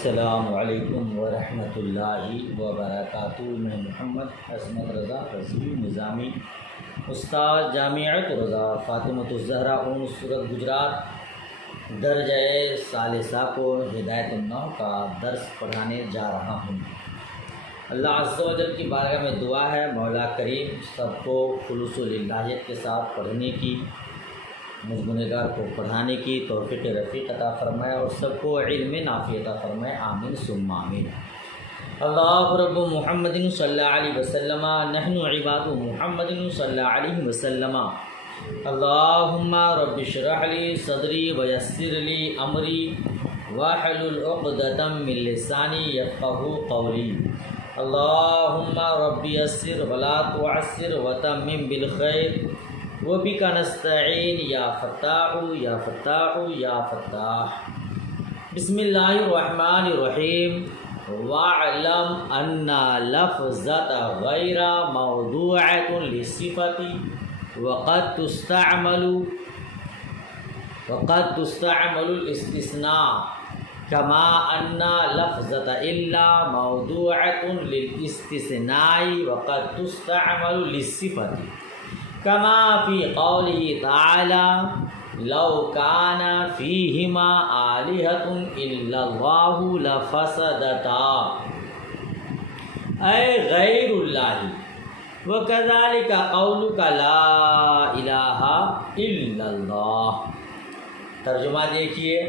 السلام علیکم ورحمۃ اللہ وبرکاتہ۔ میں محمد عصمت رضا رضوی نظامی، استاد جامعۃ رضا فاطمۃ الزہرا سورت گجرات درجہ ثالثہ کو ہدایت النحو کا درس پڑھانے جا رہا ہوں۔ اللہ عز و جل کی بارگاہ میں دعا ہے مولا کریم سب کو خلوص و للہیت کے ساتھ پڑھنے کی، مجھ کو پڑھانے کی توفیق رفیق عطا فرمائے اور سب کو علم نافع عطا فرمائے، آمین ثم آمین۔ اللہ رب محمد صلی اللہ علیہ وسلم، نحن عباد محمد صلی اللہ علیہ وسلم۔ اللہم رب اشرح لی صدری ویسر لی امری واحلل عقدۃ من لسانی یفقہوا قولی۔ اللہم رب یسر ولا تعسر وتمم بالخیر وبک نستعین یا فتاح یا فتاح یا فتاح۔ بسم اللہ الرحمن الرحیم۔ واعلم ان لفظۃ غیر موضوعۃ للصفۃ وقد تستعمل الاستثناء کما ان لفظۃ الا موضوعۃ للاستثناء وقد تستعمل للصفۃ کما فی قولہ تعالی لو کان فیہما آلہۃ الا اللہ لفسدتا، اے غیر اللہ، وکذالک قولک لا الہ الا اللہ۔ ترجمہ دیکھیے،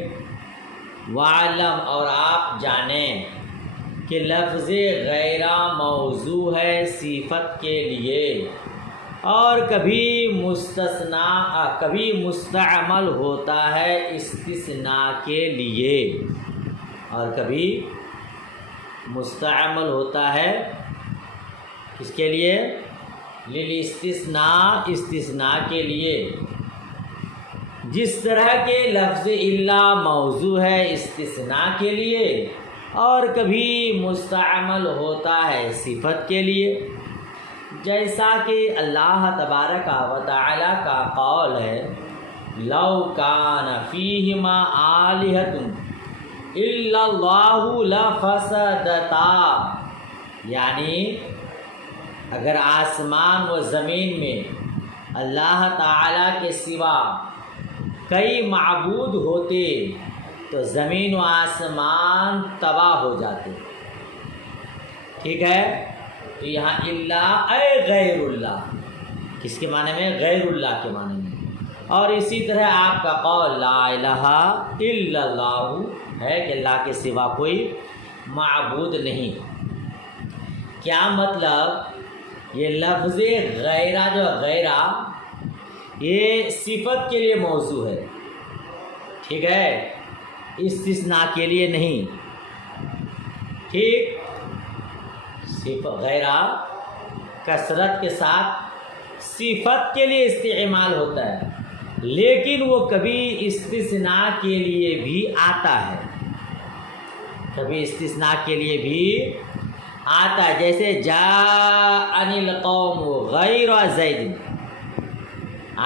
وعلم اور آپ جانیں کہ لفظ غیرہ موضوع ہے صفت کے لیے، اور کبھی مستثنیٰ کبھی مستعمل ہوتا ہے استثناء کے لیے، اور کبھی مستعمل ہوتا ہے کس کے لیے؟ للاستثناء، استثناء کے لیے۔ جس طرح کے لفظ الا موضوع ہے استثناء کے لیے، اور کبھی مستعمل ہوتا ہے صفت کے لیے، جیسا کہ اللہ تبارک و تعالی کا قول ہے لو کان فیہما آلہۃ الا اللہ لفسدتا، یعنی اگر آسمان و زمین میں اللہ تعالی کے سوا کئی معبود ہوتے تو زمین و آسمان تباہ ہو جاتے۔ ٹھیک ہے، تو یہاں اللہ اے غیر اللہ کس کے معنی میں؟ غیر اللہ کے معنی میں۔ اور اسی طرح آپ کا قول لا الہ الا اللہ ہے کہ اللہ کے سوا کوئی معبود نہیں۔ کیا مطلب؟ یہ لفظ غیرہ جو غیرہ یہ صفت کے لیے موضوع ہے، ٹھیک ہے، استثناء کے لیے نہیں۔ ٹھیک، غیرہ کثرت کے ساتھ صفت کے لیے استعمال ہوتا ہے، لیکن وہ کبھی استثناء کے لیے بھی آتا ہے، کبھی استثناء کے لیے بھی آتا ہے۔ جیسے جاءنی القوم غیر زید،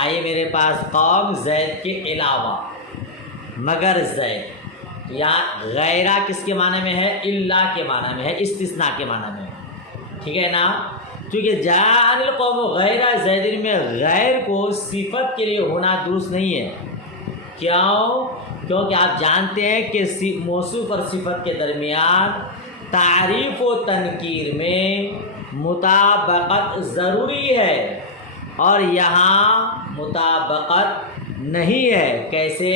آئے میرے پاس قوم زید کے علاوہ مگر زید۔ یہاں غیرہ کس کے معنی میں ہے؟ اللہ کے معنی میں ہے، استثناء کے معنی میں ہے، ٹھیک ہے نا؟ کیونکہ جاء القوم غیر زید میں غیر کو صفت کے لیے ہونا درست نہیں ہے۔ کیوں؟ کیونکہ آپ جانتے ہیں کہ موصوف اور صفت کے درمیان تعریف و تنکیر میں مطابقت ضروری ہے، اور یہاں مطابقت نہیں ہے۔ کیسے؟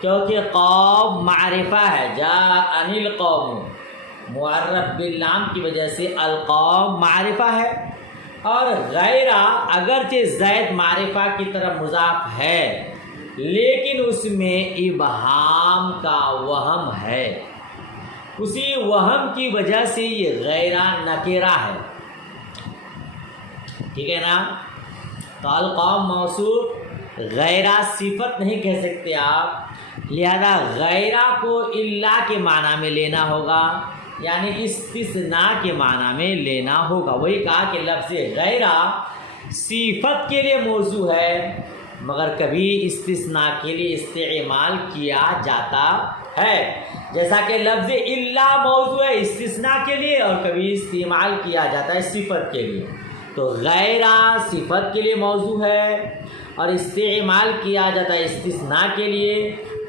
کیونکہ قوم معرفہ ہے، جاءنی القوم معرف باللام کی وجہ سے القوم معرفہ ہے، اور غیرہ اگرچہ زید معرفہ کی طرف مضاف ہے لیکن اس میں ابہام کا وہم ہے، اسی وہم کی وجہ سے یہ غیرہ نکرہ ہے، ٹھیک ہے نا؟ تو القوم موصوف، غیرہ صفت نہیں کہہ سکتے آپ، لہذا غیرہ کو اللہ کے معنی میں لینا ہوگا، یعنی استثناء کے معنی میں لینا ہوگا۔ وہی کہا کہ لفظ غیرہ صفت کے لیے موضوع ہے، مگر کبھی استثناء کے لیے استعمال کیا جاتا ہے، جیسا کہ لفظ الا موضوع ہے استثناء کے لیے اور کبھی استعمال کیا جاتا ہے صفت کے لیے. تو غیرہ صفت کے لیے موضوع ہے اور استعمال کیا جاتا ہے استثناء کے لیے.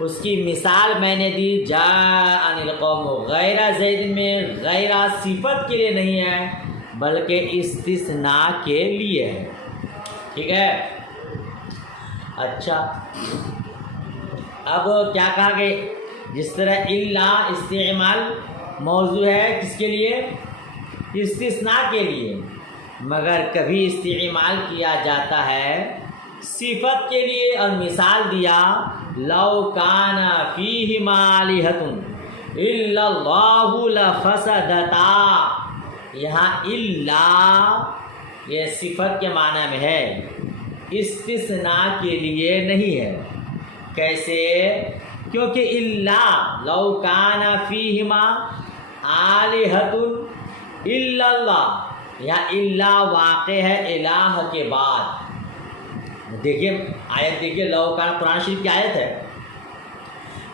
اس کی مثال میں نے دی جاء القوم، غیرہ زید میں غیرہ صفت کے لیے نہیں ہے بلکہ استثناء کے لیے ہے. ٹھیک ہے. اچھا اب کیا کہا کہ جس طرح الا استعمال موضوع ہے کس کے لیے؟ استثناء کے لیے، مگر کبھی استعمال کیا جاتا ہے صفت کے لیے. اور مثال دیا لو کان فیہما آلہۃ الا اللہ لفسدتا. یہاں الا یہ صفت کے معنی میں ہے، استثناء کے لیے نہیں ہے. کیسے؟ کیونکہ الا لو کان فیہما آلہۃ الا اللہ، یہاں الا واقع ہے الہ کے بعد. دیکھیے آیت دیکھیے، لو کان قرآن شریف کی آیت ہے،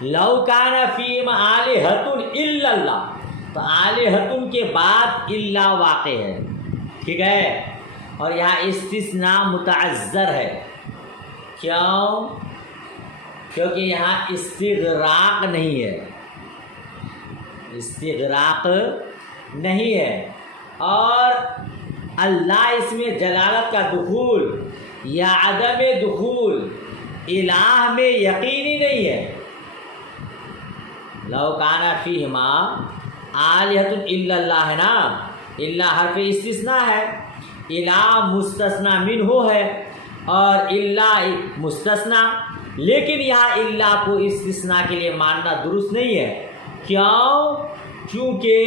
لو کان فیہما آلہۃ الا اللہ، تو آلہۃ کے بعد الا واقع ہے. ٹھیک ہے. اور یہاں استثناء متعذر ہے. کیوں؟ کیونکہ یہاں استغراق نہیں ہے، استغراق نہیں ہے. اور اللہ اس میں جلالت کا دخول یا عدم دخول الہ میں یقینی نہیں ہے. لو کان فیہما آلہۃ الا اللہ ہے نا، الا حرف استثناء ہے، الہ مستثنی منہ ہے اور الا مستثنی. لیکن یہاں الا کو استثناء کے لیے ماننا درست نہیں ہے. کیوں؟ کیونکہ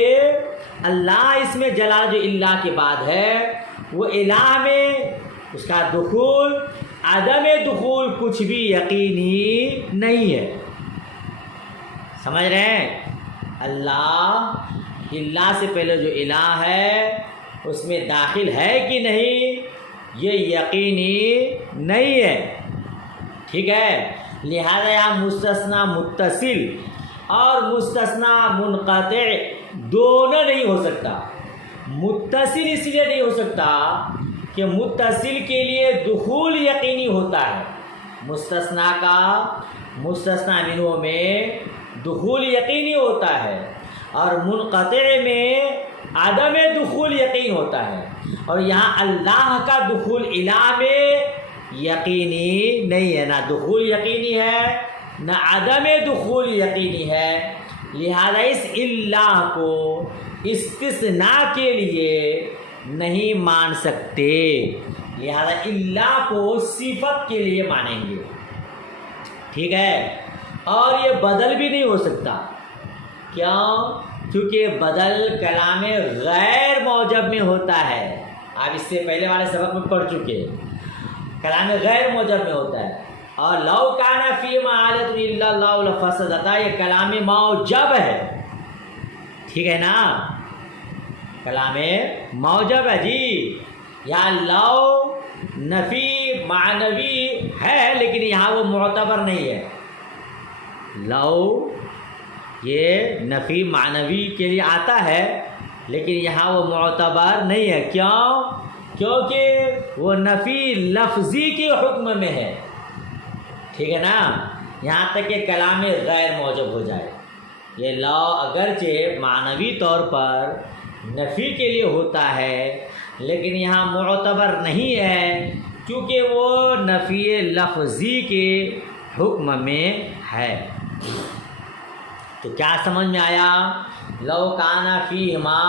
اللہ اس میں جلال جو اللہ کے بعد ہے وہ الہ میں اس کا دخول عدم دخول کچھ بھی یقینی نہیں ہے. سمجھ رہے ہیں؟ اللہ سے پہلے جو الہ ہے اس میں داخل ہے کہ نہیں یہ یقینی نہیں ہے. ٹھیک ہے. لہذا یہاں مستثنی متصل اور مستثنی منقطع دونوں نہیں ہو سکتا. متصل اس لیے نہیں ہو سکتا کہ متصل کے لیے دخول یقینی ہوتا ہے، مستثنی کا مستثنی منہ میں دخول یقینی ہوتا ہے اور منقطع میں عدم دخول یقین ہوتا ہے. اور یہاں اللہ کا دخول الہ میں یقینی نہیں ہے، نہ دخول یقینی ہے نہ عدم دخول یقینی ہے. لہذا اس اللہ کو استثناء کے لیے نہیں مان سکتے، لہذا اللہ کو صفت کے لیے مانیں گے. ٹھیک ہے. اور یہ بدل بھی نہیں ہو سکتا. کیوں؟ کیونکہ بدل کلام غیر موجب میں ہوتا ہے. آپ اس سے پہلے والے سبق میں پڑھ چکے، کلام غیر موجب میں ہوتا ہے. اور لو کان فیہما آلہۃ الا اللہ لفسدتا یہ کلام موجب ہے. ٹھیک ہے نا، کلام موجب ہے جی. یہاں لو نفی معنوی ہے لیکن یہاں وہ معتبر نہیں ہے. لو یہ نفی معنوی کے لیے آتا ہے لیکن یہاں وہ معتبر نہیں ہے. کیوں؟ کیونکہ وہ نفی لفظی کے حکم میں ہے. ٹھیک ہے نا. یہاں تک کہ کلام غیر موجب ہو جائے. یہ لو اگرچہ معنوی طور پر نفی کے لیے ہوتا ہے لیکن یہاں معتبر نہیں ہے کیونکہ وہ نفی لفظی کے حکم میں ہے. تو کیا سمجھ میں آیا؟ لو کان فیہما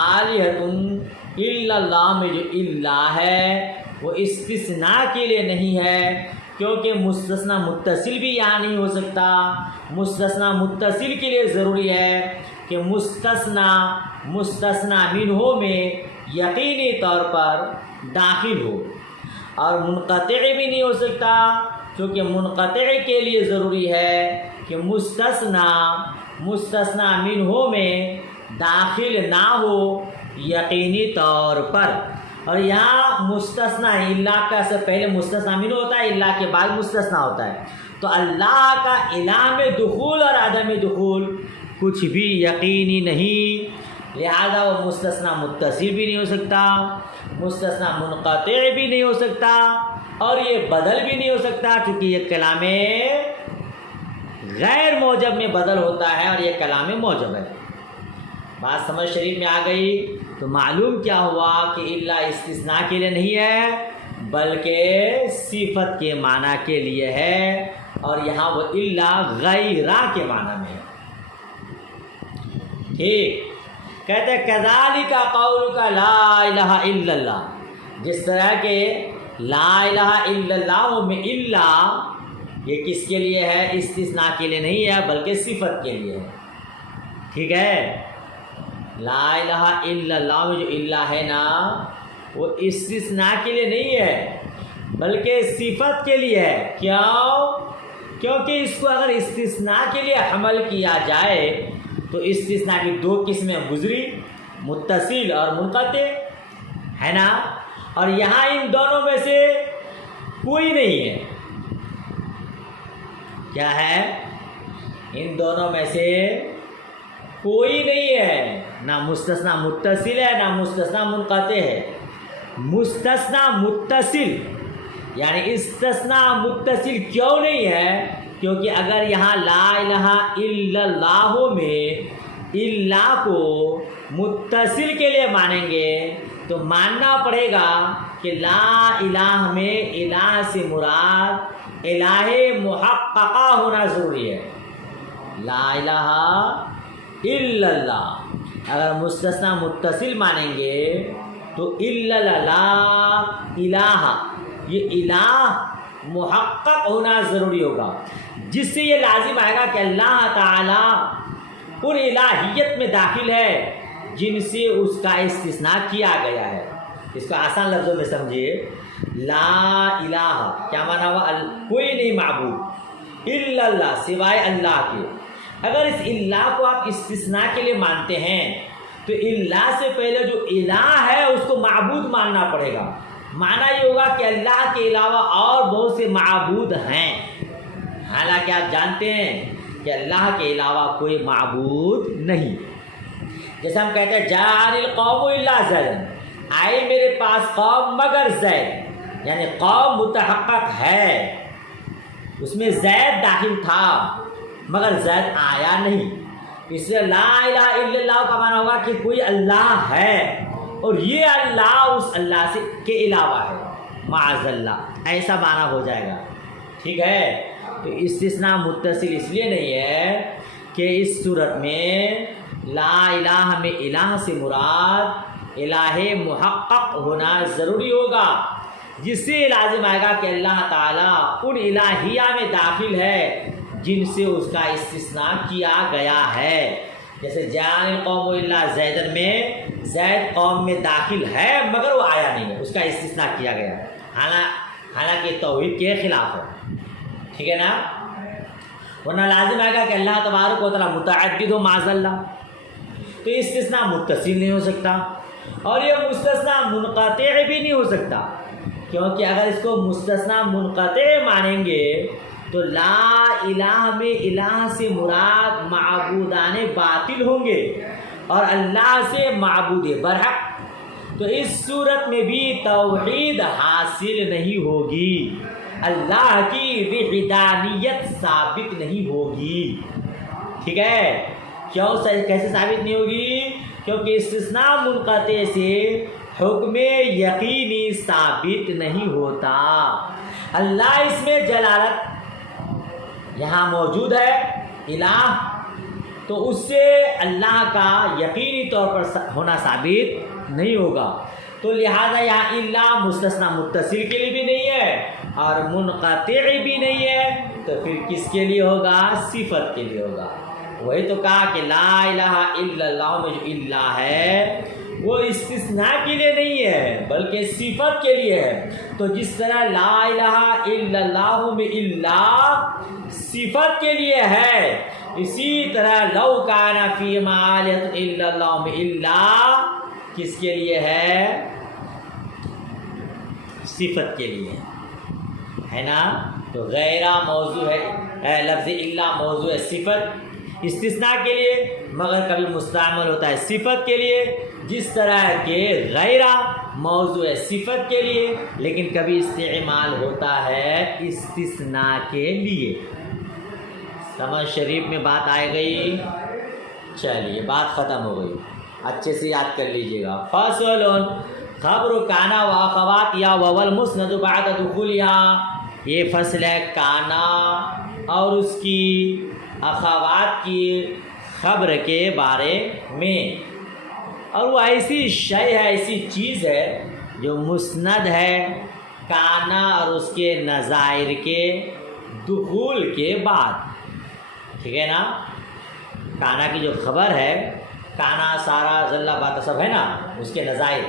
آلہۃ الا اللہ میں جو اللہ ہے وہ استثناء کے لیے نہیں ہے کیونکہ مستثنی متصل بھی یہاں نہیں ہو سکتا. مستثنی متصل کے لیے ضروری ہے کہ مستثنی منہ میں یقینی طور پر داخل ہو. اور منقطع بھی نہیں ہو سکتا کیونکہ منقطع کے لیے ضروری ہے کہ مستثنی منہ میں داخل نہ ہو یقینی طور پر. اور یہاں مستثنی اللہ کا سے پہلے مستثنی منہ ہوتا ہے، اللہ کے بعد مستثنی ہوتا ہے. تو اللہ کا الہ میں دخول اور عدم دخول کچھ بھی یقینی نہیں، لہذا وہ مستثنی متصل بھی نہیں ہو سکتا، مستثنی منقطع بھی نہیں ہو سکتا، اور یہ بدل بھی نہیں ہو سکتا، چونکہ یہ کلام غیر موجب میں بدل ہوتا ہے اور یہ کلام موجب ہے۔ بات سمجھ شریف میں آ گئی؟ تو معلوم کیا ہوا کہ الا استثناء کے لیے نہیں ہے بلکہ صفت کے معنی کے لیے ہے، اور یہاں وہ الا غیرہ کے معنی میں ہے۔ ٹھیک، کہتے ہیں کذالک قولک لا الہ الا اللہ، جس طرح کہ لا الہ الا اللہ میں الا یہ کس کے لیے ہے؟ استثناء کے لیے نہیں ہے بلکہ صفت کے لیے ہے۔ ٹھیک ہے، لا الہ الا اللہ میں جو الا ہے نا وہ استثناء کے لیے نہیں ہے بلکہ صفت کے لیے ہے۔ کیوں؟ کیونکہ اس کو اگر استثناء کے لیے حمل کیا جائے تو استثناء کی دو قسمیں گزری، متصل اور منقطع، ہے نا، اور یہاں ان دونوں میں سے کوئی نہیں ہے۔ کیا ہے؟ ان دونوں میں سے کوئی نہیں ہے، نہ مستثنی متصل ہے نہ مستثنی منقطع ہے۔ مستثنی متصل یعنی استثناء متصل کیوں نہیں ہے؟ کیونکہ اگر یہاں لا الہ الا اللہ میں الا کو متصل کے لیے مانیں گے تو ماننا پڑے گا کہ لا الہ میں الہ سے مراد الہ محققہ ہونا ضروری ہے۔ لا الہ الا اللہ اگر مستثنی متصل مانیں گے تو الا لا الہ یہ الہ محقق ہونا ضروری ہوگا، جس سے یہ لازم آئے گا کہ اللہ تعالیٰ ان الہیت میں داخل ہے جن سے اس کا استثناء کیا گیا ہے۔ اس کو آسان لفظوں میں سمجھیے، لا الہ کیا مانا ہوا؟ کوئی نہیں معبود الا اللہ سوائے اللہ کے۔ اگر اس اللہ کو آپ استثناء کے لیے مانتے ہیں تو اللہ سے پہلے جو الہ ہے اس کو معبود ماننا پڑے گا۔ معنی یہ ہوگا کہ اللہ کے علاوہ اور بہت سے معبود ہیں، حالانکہ آپ جانتے ہیں کہ اللہ کے علاوہ کوئی معبود نہیں۔ جیسے ہم کہتے ہیں جاء القوم الا زید، آئی میرے پاس قوم مگر زید، یعنی قوم متحقق ہے، اس میں زید داخل تھا مگر زید آیا نہیں۔ اس لیے لا الہ الا اللہ کا معنی ہوگا کہ کوئی اللہ ہے اور یہ اللہ اس اللہ سے کے علاوہ ہے، معاذ اللہ، ایسا معنی ہو جائے گا۔ ٹھیک ہے، تو استثناء متصل اس لیے نہیں ہے کہ اس صورت میں لا الہ میں الہ سے مراد الہ محقق ہونا ضروری ہوگا، جس سے لازم آئے گا کہ اللہ تعالیٰ ان الہیہ میں داخل ہے جن سے اس کا استثناء کیا گیا ہے۔ جیسے جاء القوم الا زیدن میں زید قوم میں داخل ہے مگر وہ آیا نہیں ہے، اس کا استثناء کیا گیا ہے، حالانکہ توحید کے خلاف ہے۔ ٹھیک ہے نا، ورنہ لازم آئے گا کہ اللہ تبارک و تعالیٰ متعدد ہو معاذ اللہ، تو استثناء متصل نہیں ہو سکتا اور یہ مستثنیٰ منقطع بھی نہیں ہو سکتا، کیونکہ اگر اس کو مستثنیٰ منقطع مانیں گے تو لا الہ میں الہ سے مراد معبودان باطل ہوں گے اور اللہ سے معبود برحق، تو اس صورت میں بھی توحید حاصل نہیں ہوگی، اللہ کی وحدانیت ثابت نہیں ہوگی۔ ٹھیک ہے، کیوں کیسے ثابت نہیں ہوگی؟ کیونکہ استثناء منقطع سے حکم یقینی ثابت نہیں ہوتا۔ اللہ اس میں جلالت یہاں موجود ہے الہ، تو اس سے اللہ کا یقینی طور پر ہونا ثابت نہیں ہوگا، تو لہذا یہاں الا مستثنی متصل کے لیے بھی نہیں ہے اور منقطع بھی نہیں ہے، تو پھر کس کے لیے ہوگا؟ صفت کے لیے ہوگا۔ وہی تو کہا کہ لا الہ الا اللہ میں جو الا ہے وہ استثناء کے لیے نہیں ہے بلکہ صفت کے لیے ہے، تو جس طرح لا الہ الا اللہ میں الا صفت کے لیے ہے، اسی طرح لو کان فیہما آلہۃ الا اللہ میں الا کس کے لیے ہے؟ صفت کے لیے ہے نا۔ تو غیرہ موضوع ہے، لفظ الا موضوع ہے صفت استثناء کے لیے، مگر کبھی مستعمل ہوتا ہے صفت کے لیے، جس طرح کہ غیرہ موضوع ہے صفت کے لیے لیکن کبھی استعمال ہوتا ہے استثناء کے لیے۔ سمجھ شریف میں بات آ گئی؟ چلیے بات ختم ہو گئی، اچھے سے یاد کر لیجئے گا۔ فصل خبر کانا و اخوات یا وول مسند بعد دخولها، یہ فصل ہے کانا اور اس کی اخوات کی خبر کے بارے میں، اور وہ ایسی شے ہے، ایسی چیز ہے جو مسند ہے کانا اور اس کے نظائر کے دخول کے بعد، ٹھیک ہے نا؟ کانا کی جو خبر ہے، کانا سارا ذلہ بات سب ہے نا، اس کے نظائر،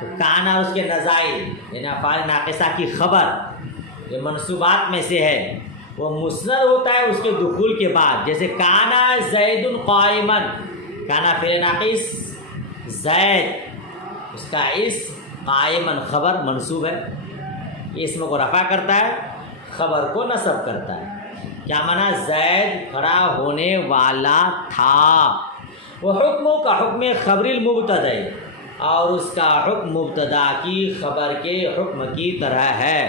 تو کانا اور اس کے نظائر یعنی افعال ناقصہ کی خبر یہ منصوبات میں سے ہے، وہ مسند ہوتا ہے اس کے دخول کے بعد۔ جیسے کانا زید قائما، کانا فعل ناقص، زید اس کا اسم، قائما خبر منصوب ہے، اسم کو رفع کرتا ہے، خبر کو نصب کرتا ہے۔ کیا مانا؟ زید کھڑا ہونے والا تھا۔ وہ حکم کا حکم خبر المبتدا، اور اس کا حکم مبتدا کی خبر کے حکم کی طرح ہے۔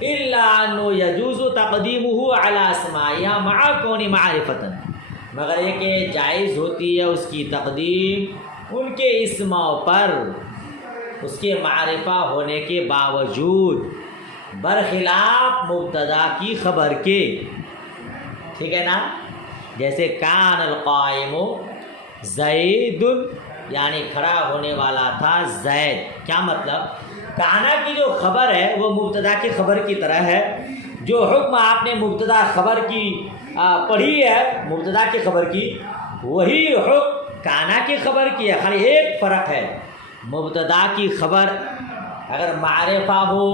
الا انه يجوز تقدیمه على اسماء مع کون معرفتا، مگر یہ کہ جائز ہوتی ہے اس کی تقدیم ان کے اسموں پر اس کے معرفہ ہونے کے باوجود، برخلاف مبتدا کی خبر کے، ٹھیک ہے نا؟ جیسے کان القائم زید، یعنی کھڑا ہونے والا تھا زید، کیا مطلب؟ کانا کی جو خبر ہے وہ مبتدا کی خبر کی طرح ہے، جو حکم آپ نے مبتدا خبر کی پڑھی ہے، مبتدا کی خبر کی، وہی حکم کانا کی خبر کی ہے، خالی ایک فرق ہے، مبتدا کی خبر اگر معرفہ ہو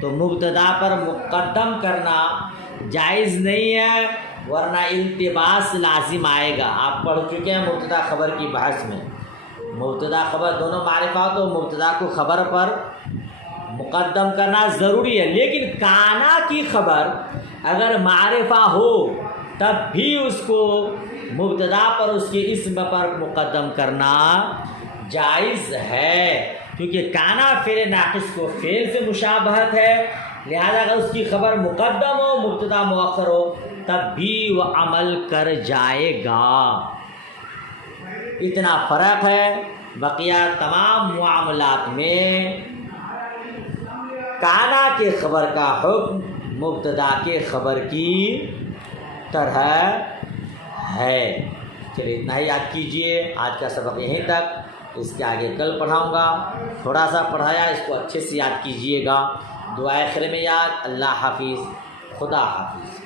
تو مبتدا پر مقدم کرنا جائز نہیں ہے، ورنہ التباس لازم آئے گا۔ آپ پڑھ چکے ہیں مبتدا خبر کی بحث میں، مبتدا خبر دونوں معرفہ ہو تو مبتدا کو خبر پر مقدم کرنا ضروری ہے، لیکن کانا کی خبر اگر معرفہ ہو تب بھی اس کو مبتدا پر اس کے اسم پر مقدم کرنا جائز ہے، کیونکہ کانا فعل ناقص کو فعل سے مشابہت ہے، لہذا اگر اس کی خبر مقدم ہو مبتدا مؤخر ہو تب بھی وہ عمل کر جائے گا۔ اتنا فرق ہے، بقیہ تمام معاملات میں کانا کے خبر کا حکم مبتدا کے خبر کی طرح ہے۔ چلیے اتنا ہی یاد کیجئے، آج کا سبق یہیں تک، اس کے آگے کل پڑھاؤں گا۔ تھوڑا سا پڑھایا، اس کو اچھے سے یاد کیجئے گا۔ دعائے خیر میں یاد۔ اللہ حافظ، خدا حافظ۔